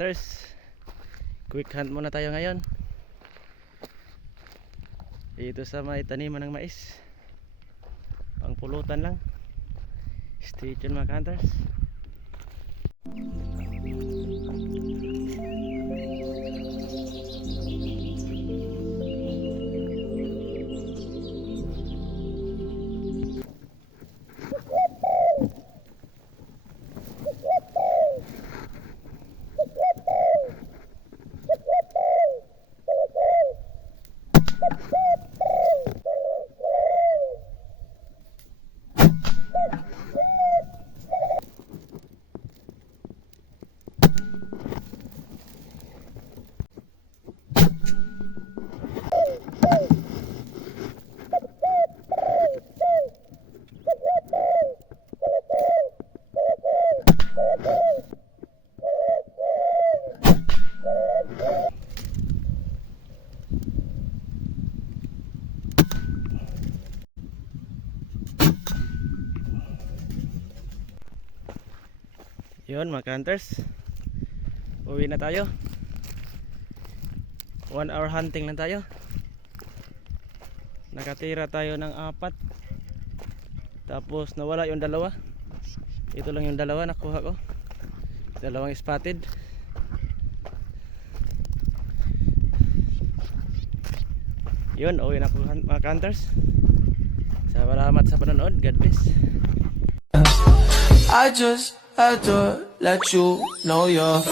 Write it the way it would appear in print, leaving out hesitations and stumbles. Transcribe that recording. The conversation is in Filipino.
hunters, quick hunt muna tayo ngayon dito sa may taniman ng mais, pang pulutan lang. Stay tuned mga hunters. Yun mga hunters, uwi na tayo. 1 hour hunting lang tayo. Nakatira tayo ng 4, tapos nawala yung dalawa. Ito lang yung dalawa nakuha ko, dalawang spotted. Yun, uwi na po mga hunters. Salamat sa panonood. God bless. I just had to let you know you're